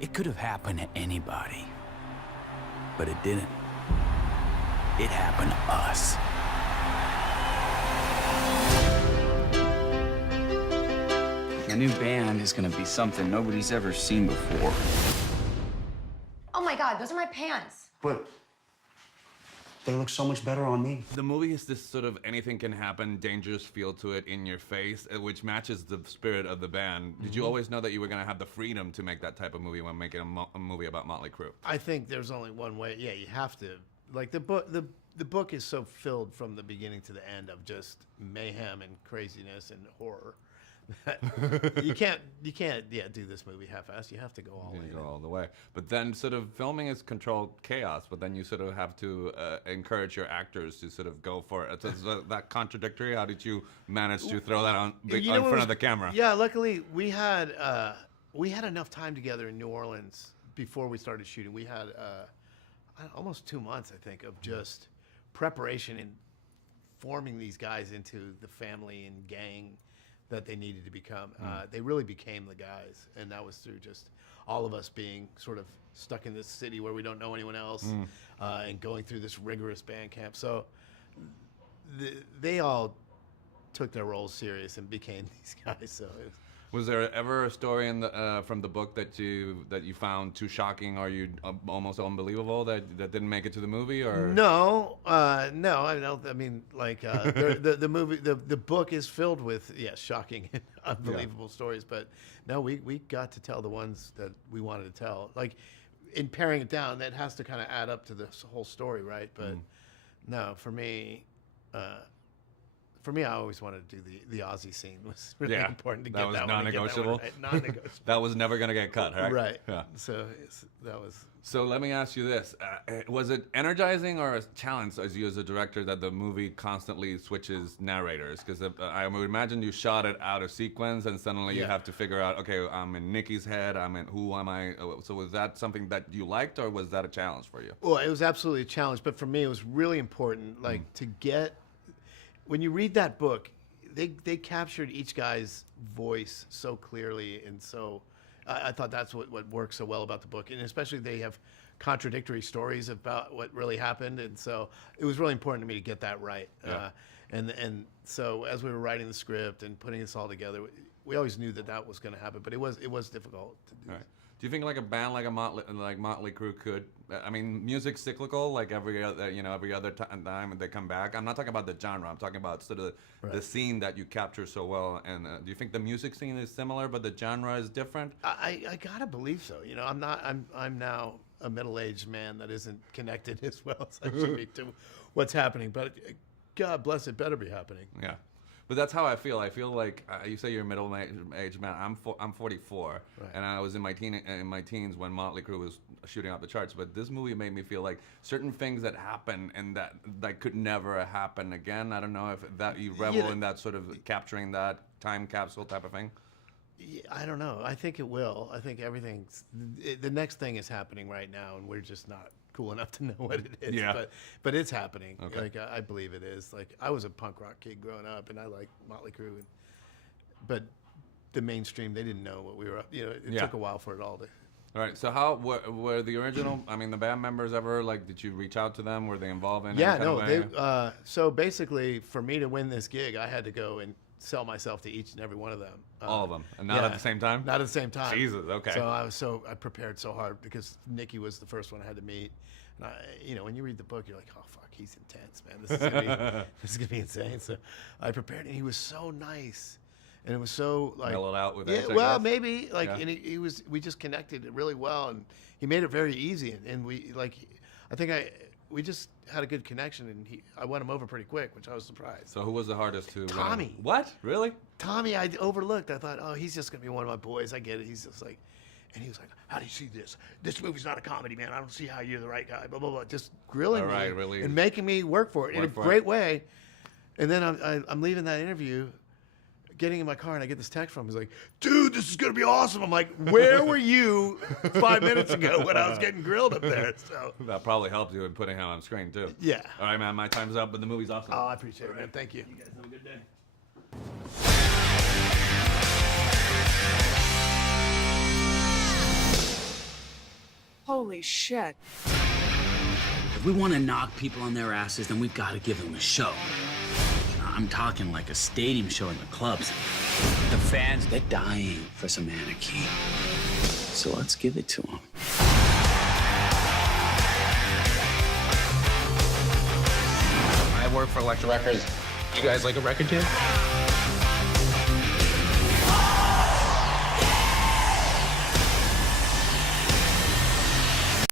It could have happened to anybody, but it didn't. It happened to us. The new band is gonna be something nobody's ever seen before. Oh my God, those are my pants. But they look so much better on me. The movie has this sort of anything can happen, dangerous feel to it, in your face, which matches the spirit of the band. Did you always know that you were going to have the freedom to make that type of movie when making a movie about Motley Crue? I think there's only one way. Yeah, you have to. Like the book is so filled from the beginning to the end of just mayhem and craziness and horror. you can't do this movie half-assed. You have to go all in. Go all the way. But then sort of filming is controlled chaos, but then you sort of have to encourage your actors to sort of go for it. So is that contradictory? How did you manage to throw that on in front of the camera? Yeah, luckily we had enough time together in New Orleans before we started shooting. We had almost 2 months, I think, of just preparation and forming these guys into the family and gang that they needed to become. They really became the guys, and that was through just all of us being sort of stuck in this city where we don't know anyone else, and going through this rigorous band camp. So they all took their roles serious and became these guys. So was there ever a story in the from the book that you found too shocking or you almost unbelievable that didn't make it to the movie? Or no, I don't. I mean, like the movie, the book is filled with shocking and unbelievable stories. But no, we got to tell the ones that we wanted to tell. Like in paring it down, that has to kind of add up to the whole story, right? But no, for me. I always wanted to do the Aussie scene. It was really important to get that was one. Non-negotiable. Right. Non-negotiable. That was never going to get cut, right? Right. Yeah. So that was. So let me ask you this: was it energizing or a challenge as you as a director that the movie constantly switches narrators? Because I would imagine you shot it out of sequence, and suddenly you have to figure out, okay, I'm in Nikki's head. Who am I? So was that something that you liked, or was that a challenge for you? Well, it was absolutely a challenge, but for me, it was really important, like to get. When you read that book, they captured each guy's voice so clearly, and so I thought that's what works so well about the book, and especially they have contradictory stories about what really happened, and so it was really important to me to get that right. Yeah. And so as we were writing the script and putting this all together, we always knew that was going to happen, but it was difficult to do. Right. Do you think like a band like Motley Crue could? I mean, music's cyclical. Like every other time they come back. I'm not talking about the genre. I'm talking about sort of the scene that you capture so well. And do you think the music scene is similar, but the genre is different? I gotta believe so. You know, I'm now a middle-aged man that isn't connected as well as I should be to what's happening. But God bless it, better be happening. Yeah. But that's how I feel. I feel like you say you're a middle-aged man. I'm 44, and I was in my teens when Motley Crue was shooting out the charts. But this movie made me feel like certain things that happen and that could never happen again. I don't know if that you revel in that sort of capturing that time capsule type of thing. Yeah, I don't know. I think it will. I think the next thing is happening right now, and we're just not cool enough to know what it is. Yeah. But it's happening. Okay. Like I believe it is. Like I was a punk rock kid growing up, and I liked Motley Crue, but the mainstream, they didn't know what we were up. You know, it took a while for it all to. All right. So how were the original? I mean, the band members ever like? Did you reach out to them? Were they involved in? Yeah. Any kind of way? So basically, for me to win this gig, I had to go and sell myself to each and every one of them. All of them, and not at the same time. Not at the same time. Jesus. Okay. So I prepared so hard because Nikki was the first one I had to meet. And when you read the book, you're like, oh fuck, he's intense, man. This is gonna be insane. So I prepared, and he was so nice, and it was so like mellowed out with it. I Well, guess. maybe like, and we just connected really well, and he made it very easy, and we like, we just had a good connection, and I won him over pretty quick, which I was surprised. So who was the hardest to? Tommy. What? Really? Tommy, I overlooked. I thought, oh, he's just gonna be one of my boys. I get it. He's just like. And he was like, how do you see this? This movie's not a comedy, man. I don't see how you're the right guy, blah, blah, blah. Just grilling me really and making me work for it in a great way. And then I'm leaving that interview, getting in my car, and I get this text from him. He's like, dude, this is going to be awesome. I'm like, where were you 5 minutes ago when I was getting grilled up there? So that probably helped you in putting him on screen, too. Yeah. All right, man. My time's up, but the movie's awesome. Oh, I appreciate it, man. Thank you. You guys have a good day. Holy shit. If we want to knock people on their asses, then we've got to give them a show. I'm talking like a stadium show in the clubs. The fans, they're dying for some anarchy. So let's give it to them. I work for Elektra Records. You guys like a record deal?